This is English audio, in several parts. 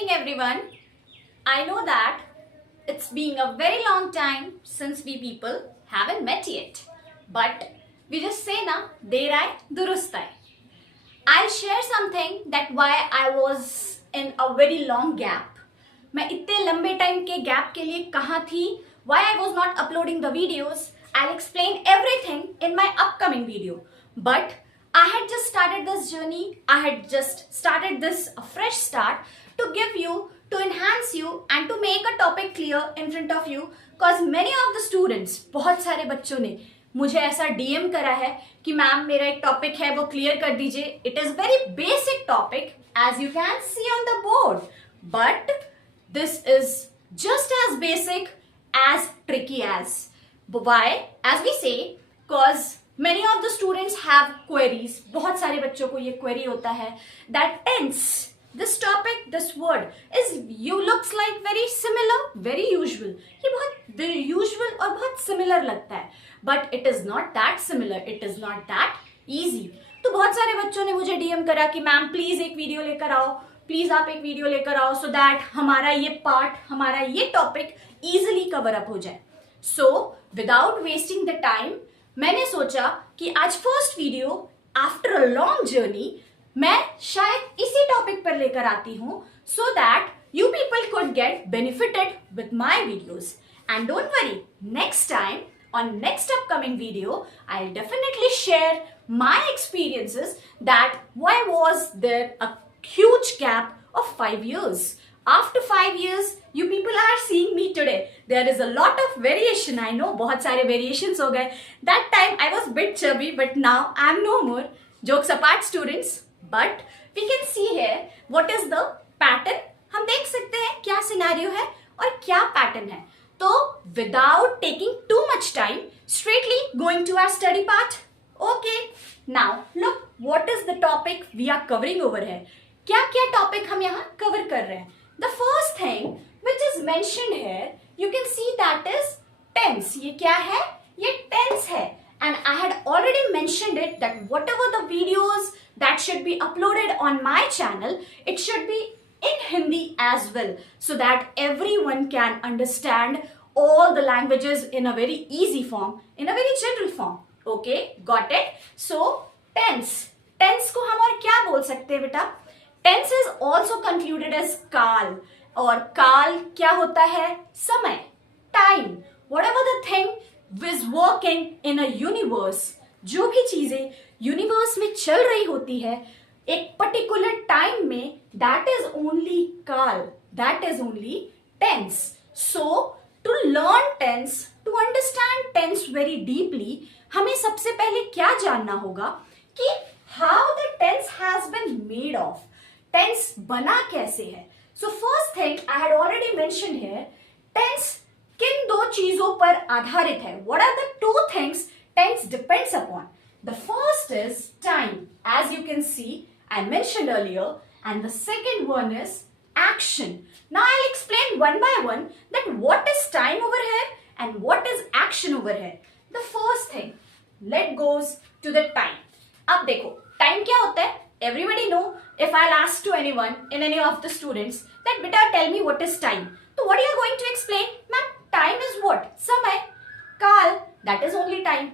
evening, everyone. I know that it's been a very long time since we people haven't met yet. But we just say na, der aaye, durust aaye. I'll share something that why I was in a very long gap. मैं इतने लंबे time के gap के लिए कहाँ थी? Why I was not uploading the videos? I'll explain everything in my upcoming video. But I had just started this journey. I had just started this a fresh start to give you, to enhance you and to make a topic clear in front of you. Cause many of the students, बहुत सारे बच्चों ने मुझे ऐसा DM करा है कि ma'am मेरा एक टॉपिक है वो क्लियर कर दीजिए. It is very basic topic as you can see on the board, but this is just as basic as tricky as. Why? As we say, cause many of the students have queries. बहुत सारे बच्चों को ये query होता है that tense, this topic, this word is you looks like very similar, very usual. ये बहुत usual और बहुत similar लगता है, but it is not that similar. It is not that easy. तो बहुत सारे बच्चों ने मुझे DM करा कि मैम प्लीज एक वीडियो लेकर आओ, प्लीज आप एक वीडियो लेकर आओ सो दैट हमारा ये पार्ट, हमारा ये टॉपिक इजिली कवर अप हो जाए. So without wasting the time मैंने सोचा कि आज first video after a long journey मैं शायद इसी टॉपिक पर लेकर आती हूं so that you people could get benefited with my videos. And don't worry, next time on next upcoming video I'll definitely share my experiences that why was there a huge gap of 5 years. After 5 years you people are seeing me today. There is a lot of variation. I know बहुत सारे variations हो गए. That time I was bit chubby but now I'm no more. Jokes apart students, but we can see here what is the pattern. हम देख सकते हैं क्या scenario है और क्या pattern है. तो without taking too much time, straightly going to our study part. Okay, now look what is the topic we are covering over here. क्या क्या topic हम यहाँ cover कर रहे हैं. The first thing which is mentioned here, you can see that is tense. ये क्या है? ये tense है. And I had already mentioned it that whatever the videos that should be uploaded on my channel, it should be in Hindi as well, so that everyone can understand all the languages in a very easy form, in a very general form. Okay, got it? So tense, tense को हम और क्या बोल सकते हैं बेटा? Tense is also concluded as काल, और काल क्या होता है? समय, time, whatever the thing is working in a universe. जो भी चीजें यूनिवर्स में चल रही होती है एक पर्टिकुलर टाइम में, that is only काल, that is only tense. So to learn tense, to understand tense very deeply, हमें सबसे पहले क्या जानना होगा कि how the tense has been made of. Tense बना कैसे है? So first thing I had already mentioned here, tense किन दो चीजों पर आधारित है? What are the two things tense depends upon? The first is time, as you can see I mentioned earlier, and the second one is action. Now I'll explain one by one that what is time over here and what is action over here. The first thing, let goes to the time. अब देखो time क्या होता है? Everybody know. If I'll ask to anyone, in any of the students, that beta tell me what is time. So what are you going to explain? Ma'am, time is what? समय, काल. That is only time.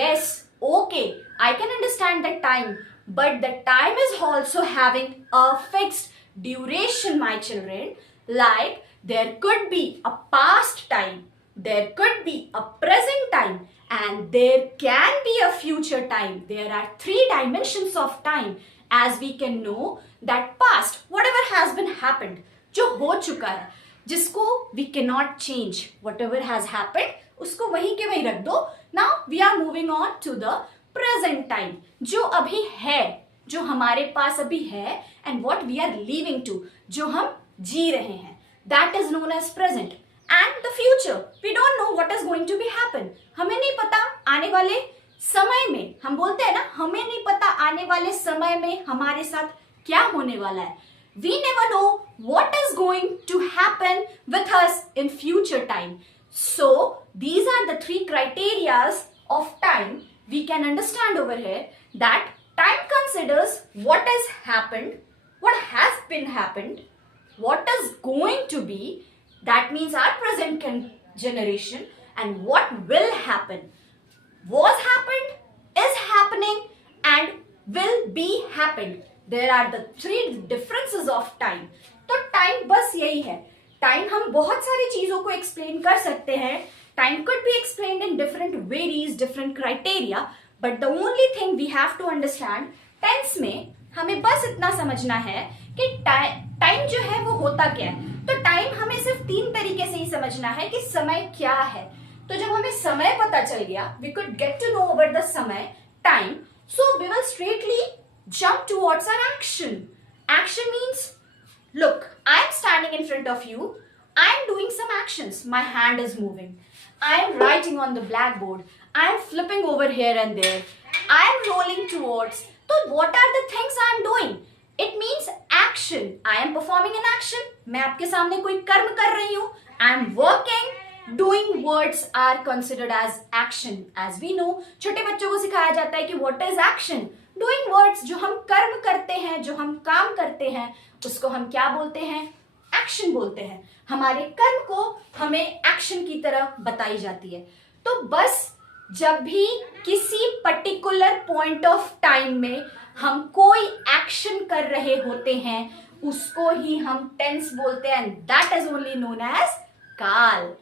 Yes, okay, I can understand that time. But the time is also having a fixed duration, my children. Like there could be a past time, there could be a present time, and there can be a future time. There are 3 dimensions of time. As we can know that past, whatever has been happened, जो हो चुका है, जिसको we cannot change. Whatever has happened, उसको वहीं के वहीं रख दो. Now we are moving on to the present time, जो अभी है, जो हमारे पास अभी है, and what we are living to, जो हम जी रहे हैं, that is known as present. And the future, we don't know what is going to be happen. हमें नहीं पता आने वाले समय में, हम बोलते हैं ना हमें नहीं पता आने वाले समय में हमारे साथ क्या होने वाला है. We never know what is going to happen with us in future time. So these are the 3 criterias of time. We can understand over here that time considers what has happened, what has been happened, what is going to be, that means our present generation, and what will happen. Was happened, is happening, and will be happened. There are the three differences of time. तो time बस यही है. Time हम बहुत सारी चीजों को explain कर सकते हैं. Time could be explained in different varies, different criteria, but the only thing we have to understand, tense में हमें बस इतना समझना है कि टाइम जो है वो होता क्या है. तो टाइम हमें सिर्फ तीन तरीके से ही समझना है कि समय क्या है. तो जब हमें समय पता चल गया, we could get to know about the समय, time, so we will straightly jump towards our action. Action means, look, I am standing in front of you, I am doing some actions, my hand is moving, I am writing on the blackboard, I am flipping over here and there, I am rolling towards. So what are the things I am doing? It means action. I am performing an action. मैं आपके सामने कोई कर्म कर रही हूँ. I am working. Doing words are considered as action. As we know, छोटे बच्चों को सिखाया जाता है कि what is action? Doing words, जो हम कर्म करते हैं, जो हम काम करते हैं, उसको हम क्या बोलते हैं? Action बोलते हैं. हमारे कर्म को हमें एक्शन की तरह बताई जाती है. तो बस जब भी किसी पर्टिकुलर पॉइंट ऑफ टाइम में हम कोई एक्शन कर रहे होते हैं, उसको ही हम टेंस बोलते हैं. That is only known as काल.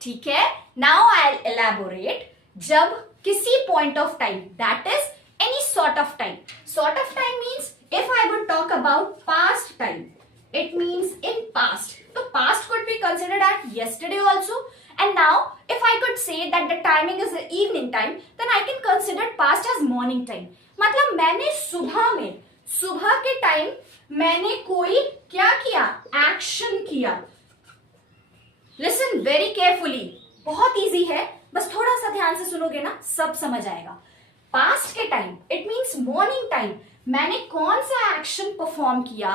ठीक है. Now I will elaborate. जब किसी point of time, that is any sort of time. Sort of time means if I would talk about past time, it means in past. So past could be considered as yesterday also. And now if I could say that the timing is the evening time, then I can consider past as morning time. मतलब मैंने सुबह के time मैंने कोई क्या किया? Action किया. Listen very carefully. बहुत इजी है, बस थोड़ा सा ध्यान से सुनोगे ना सब समझ आएगा. पास्ट के time it means morning time. मैंने कौन सा एक्शन परफॉर्म किया,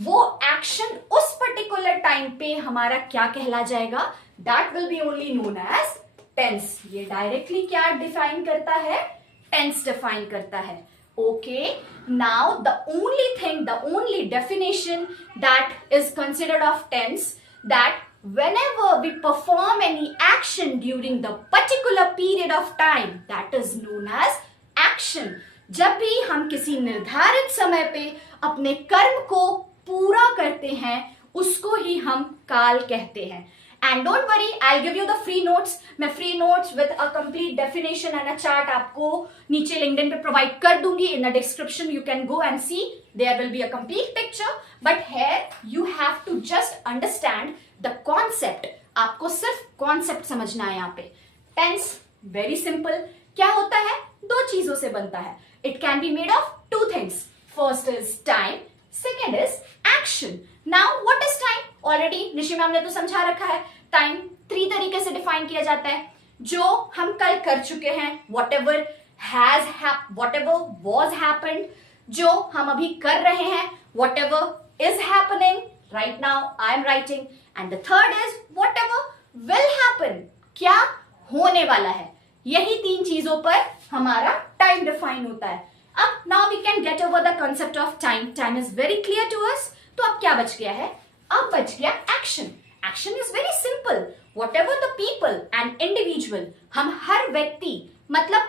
वो एक्शन उस पर्टिकुलर टाइम पे हमारा क्या कहला जाएगा? That will be only known as tense. ये डायरेक्टली क्या डिफाइन करता है? टेंस डिफाइन करता है. Okay. Now the only thing, the only definition that is considered of tense, that whenever we perform any action during the particular period of time, that is known as action. जब भी हम किसी निर्धारित समय पे अपने कर्म को पूरा करते हैं, उसको ही हम काल कहते हैं. And don't worry, I will give you the free notes. मैं free notes with a complete definition and a chart आपको नीचे लिंक्डइन पे प्रोवाइड कर दूंगी. In the description you can go and see. There will be a complete picture, but here you have to just understand the concept. आपको सिर्फ concept समझना है. यहाँ पे टेंस वेरी सिंपल. क्या होता है? दो चीजों से बनता है. It can be made of two things. First is time, second is action. Now what is time? Already Nishi ma'am ने तो समझा रखा है. टाइम 3 तरीके से डिफाइन किया जाता है. जो हम कल कर चुके हैं, whatever was happened, जो हम अभी कर रहे हैं, whatever is happening right now I am writing, and the third is whatever will happen, क्या होने वाला है. यही 3 चीजों पर हमारा टाइम डिफाइन होता है. अब now we can get over the concept of time. Time is very clear to us. तो अब क्या बच गया है? अब बच गया action. Action is very simple. Whatever the people and individual, हम हर व्यक्ति, मतलब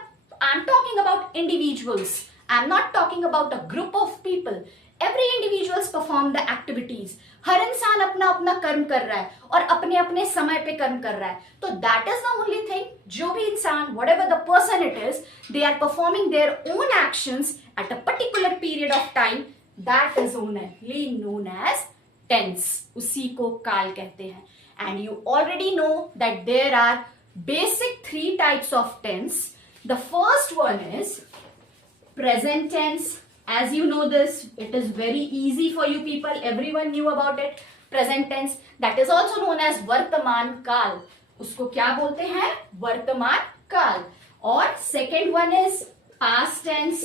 I'm talking about individuals. I'm not talking about a group of people. Every individuals perform the activities. हर इंसान अपना अपना कर्म कर रहा है और अपने अपने समय पे कर्म कर रहा है. तो that is the only thing. जो भी इंसान, whatever the person it is, they are performing their own actions at a particular period of time. That is only known as tense. उसी को काल कहते हैं. And you already know that there are basic 3 types of tense. The first one is present tense. As you know this, it is very easy for you people. Everyone knew about it. Present tense, that is also known as वर्तमान काल. उसको क्या बोलते हैं? वर्तमान काल. और second one is past tense.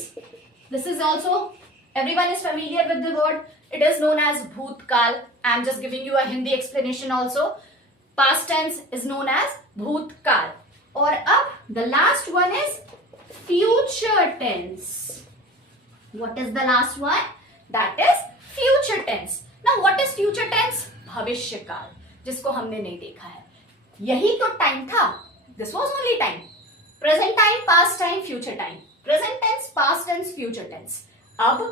This is also, everyone is familiar with the word. It is known as भूतकाल. I am just giving you a Hindi explanation also. Past tense is known as भूतकाल. और अब the last one is future tense. What is the last one? That is future tense. Now what is future tense? भविष्य काल, जिसको हमने नहीं देखा है। यही तो टाइम था, this was only time. Present time, past time, future time, present tense, past tense, future tense. अब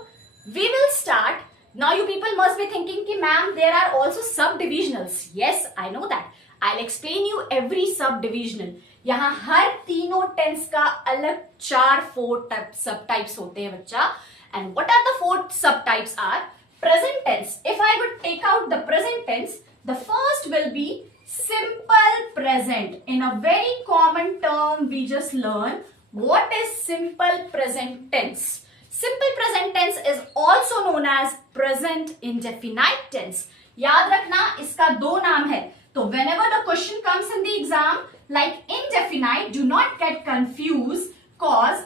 we will start. Now you people must be thinking कि ma'am there are also subdivisionals. Yes, I know that. I'll explain you every subdivisional. यहाँ हर तीनों tense का अलग 4 सब types होते हैं बच्चा. And what are the 4 sub types are? Present tense. If I would take out the present tense, the first will be simple present. In a very common term, we just learn what is simple present tense. Simple present tense is also known as present indefinite tense. याद रखना इसका 2 नाम है. तो whenever the question comes in the exam like indefinite, do not get confused, cause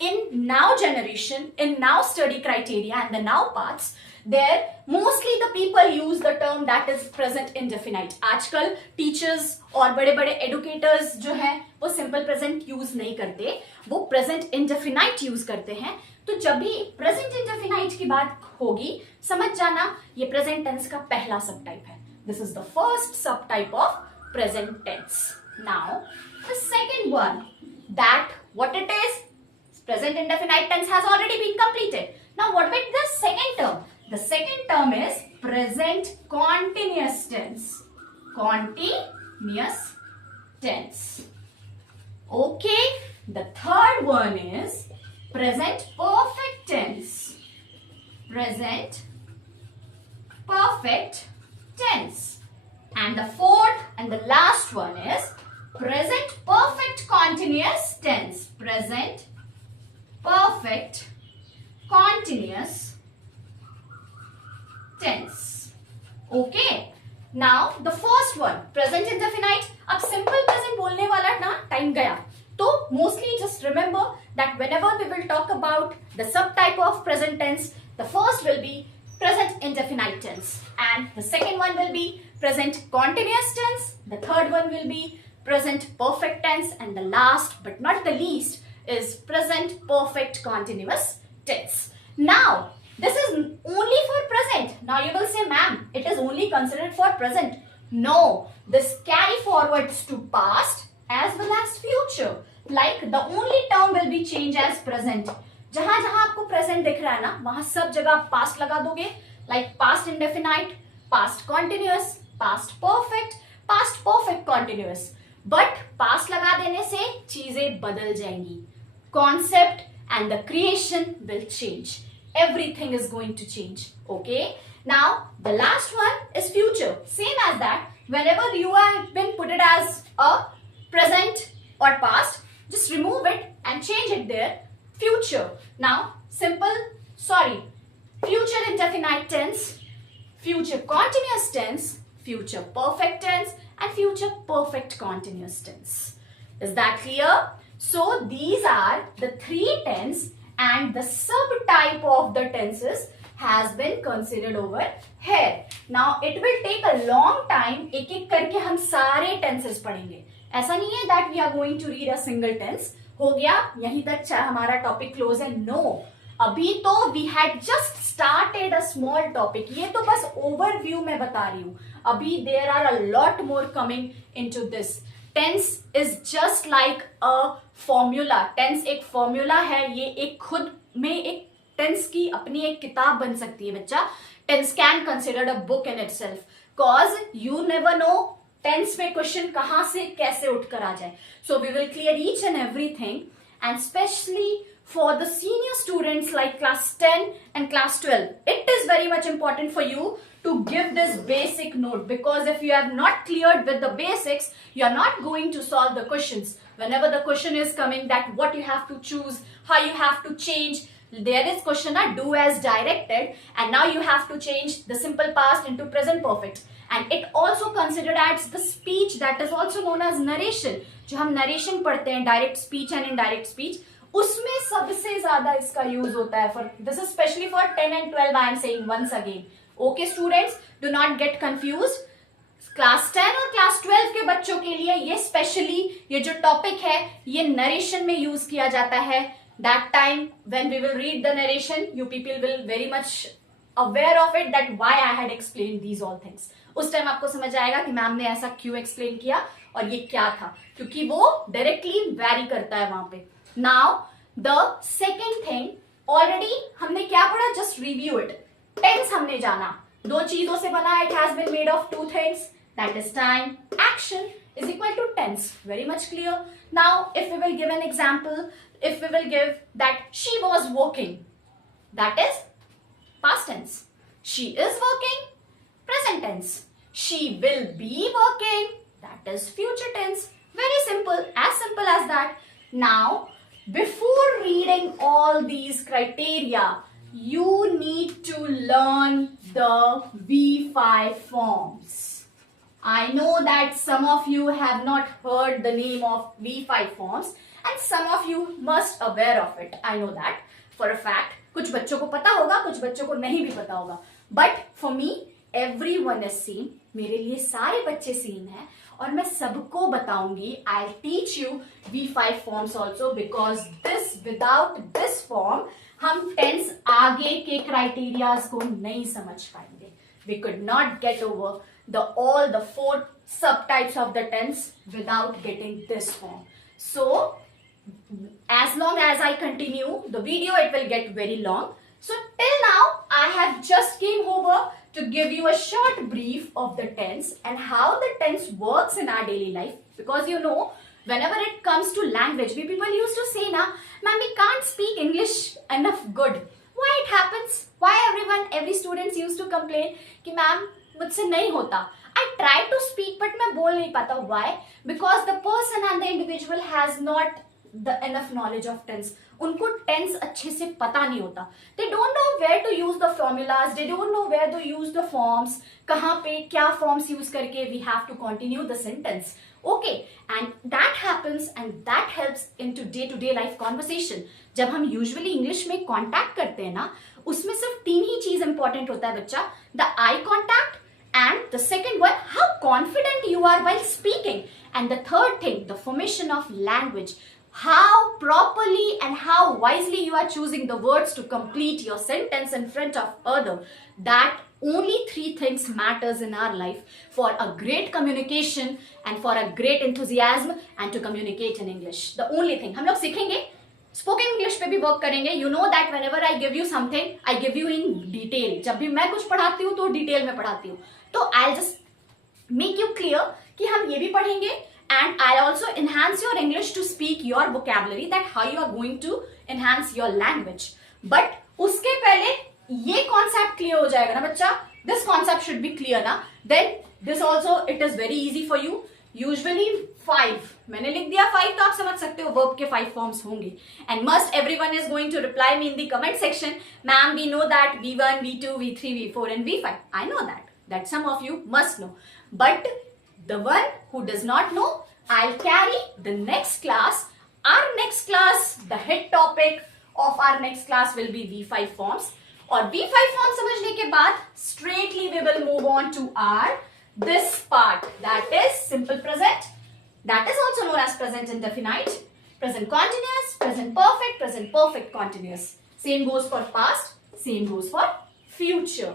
in now generation, in now study criteria and the now parts, there mostly the people use the term that is present indefinite. आजकल teachers और बड़े बड़े educators जो हैं वो simple present use नहीं करते, वो present indefinite use करते हैं. तो जब भी प्रेजेंट इंडेफिनाइट की बात होगी समझ जाना ये प्रेजेंट टेंस का पहला सब subtype. This is the first subtype of present tense. Now the second one, that what it is, present indefinite tense has already been completed. Now what will the second term? The second term is present continuous tense. Continuous tense. Okay, the third one is present perfect tense. Present perfect tense. And the fourth and the last one is present perfect continuous tense. Present perfect continuous tense. Okay. Now the first one, present indefinite. अब simple present बोलने वाला ना time गया. So mostly just remember that whenever we will talk about the subtype of present tense, the first will be present indefinite tense and the second one will be present continuous tense, the third one will be present perfect tense and the last but not the least is present perfect continuous tense. Now this is only for present. Now you will say ma'am it is only considered for present. No, this carry forwards to past as well as future. Like the only term will be changed as present. जहां जहां आपको present दिख रहा है ना वहां सब जगह आप past लगा दोगे. Like past indefinite, past continuous, past perfect, past perfect continuous. But past लगा देने से चीजें बदल जाएंगी. Concept and the creation will change. Everything is going to change. Okay. Now the last one is future. Same as that. Whenever you have been put it as a present or past, just remove it and change it there. Future. Now future indefinite tense, future continuous tense, future perfect tense and future perfect continuous tense. Is that clear? So these are the 3 tense and the subtype of the tenses has been considered over here. Now it will take a long time. एक एक करके हम सारे tenses पढ़ेंगे. ऐसा नहीं है that we are going to read a single tense. हो गया यहीं तक हमारा टॉपिक क्लोज है? नो, अभी तो we had just started a small topic. ये तो बस ओवरव्यू में बता रही हूँ. अभी there are a lot more coming into this. Tense is just like a formula. Tense एक formula है. ये एक खुद में एक टेंस की अपनी एक किताब बन सकती है बच्चा. Tense can considered a book in itself. Cause you never know tense में क्वेश्चन कहां से कैसे उठकर आ जाए. So we will clear each and everything and specially for the senior students like class 10 and class 12 it is very much important for you to give this basic note, because if you have not cleared with the basics you are not going to solve the questions. Whenever the question is coming that what you have to choose, how you have to change, there is question do as directed and now you have to change the simple past into present perfect. And it also considered as the speech that is also known as narration. जो हम narration पढ़ते हैं direct speech and indirect speech, उसमें सबसे ज्यादा इसका use होता है. For this is especially for 10 and 12 I am saying once again. Okay students, do not get confused. Class 10 और क्लास 12 के बच्चों के लिए ये स्पेशली ये जो टॉपिक है ये नरेशन में यूज किया जाता है. That time when we will read the narration, you people will very much aware of it that why I had explained these all things. उस टाइम आपको समझ आएगा कि मैम ने ऐसा क्यों एक्सप्लेन किया और ये क्या था, क्योंकि वो डायरेक्टली वैरी करता है वहां पे. Now the second thing, already हमने क्या पढ़ा, जस्ट रिव्यू इट. टेंस हमने जाना, दो चीजों से बना है. It has been made of two things, that is time, action is equal to tense. Very much clear. Now if we will give an example, if we will give that she was working, that is past tense. She is working, present tense. She will be working, that is future tense. Very simple as that. Now before reading all these criteria, you need to learn the V5 forms. I know that some of you have not heard the name of V5 forms and some of you must aware of it. I know that for a fact. कुछ बच्चों को पता होगा, कुछ बच्चों को नहीं भी पता होगा. But for me, everyone is seen. मेरे लिए सारे बच्चे सीन हैं और मैं सबको बताऊंगी. I'll teach you V5 forms also because without this form हम टेंस आगे के क्राइटेरियाज को नहीं समझ पाएंगे. We could not get over all the 4 subtypes of the tense without getting this form. So as long as I continue the video, it will get very long. So till now I have just came over to give you a short brief of the tense and how the tense works in our daily life, because you know whenever it comes to language, we people used to say na, ma'am, we can't speak English enough good. Why it happens? Why every students used to complain कि ma'am मुझसे नहीं होता. I try to speak but मैं बोल नहीं पाता. Why? Because the person and the individual has not the enough knowledge of tense. उनको tense अच्छे से पता नहीं होता. They don't know where to use the formulas. They don't know where to use the forms. कहाँ पे क्या forms use करके we have to continue the sentence. Okay, and that happens and that helps into day-to-day life conversation. जब हम usually English में contact करते हैं ना, उसमें सिर्फ 3 ही चीज important होता है बच्चा. The eye contact, and the second one, how confident you are while speaking, and the third thing, the formation of language, how properly and how wisely you are choosing the words to complete your sentence in front of other. That only 3 things matters in our life for a great communication and for a great enthusiasm and to communicate in English. The only thing हम लोग सीखेंगे, spoken English पे भी work करेंगे. You know that when ever I give you something, I give you in detail. जब भी मैं कुछ पढ़ाती हूँ तो डिटेल में पढ़ाती हूँ. तो I just make you clear कि हम ये भी पढ़ेंगे and I also enhance your English to speak your vocabulary, that how you are going to enhance your language. But उसके पहले ये कॉन्सेप्ट क्लियर हो जाएगा ना बच्चा. This concept should be clear ना. Then this also it is very easy for you. Usually 5 मैंने लिख दिया 5, तो आप समझ सकते हो वर्ब के 5 फॉर्म्स होंगे. And must everyone is going to reply me in the comment section, ma'am we know that V1, V2, V3, V4 and V5. I know that some of you must know, but the one who does not know, I'll carry the next class. Our next class, the head topic of our next class will be V5 forms. और V5 forms समझने के बाद straightly we will move on to our this part, that is simple present, that is also known as present indefinite, present continuous, present perfect continuous. Same goes for past, same goes for future.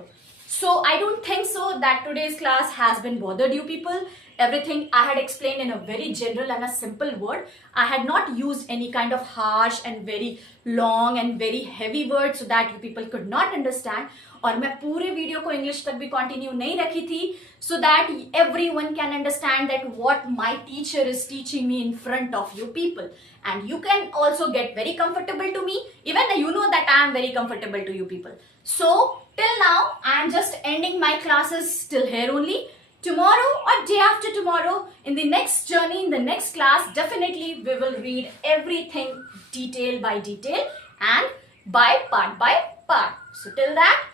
So I don't think so that today's class has been bothered you people. Everything I had explained in a very general and a simple word. I had not used any kind of harsh and very long and very heavy words so that you people could not understand. और मैं पूरे video को English तक भी continue नहीं रखी थी so that everyone can understand that what my teacher is teaching me in front of you people, and you can also get very comfortable to me. Even you know that I am very comfortable to you people. So till now I am just ending my classes till here only. Tomorrow or day after tomorrow, in the next journey, in the next class, definitely we will read everything detail by detail and by part. So till that,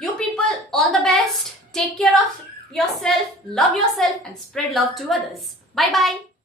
you people, all the best. Take care of yourself, love yourself and spread love to others. Bye bye.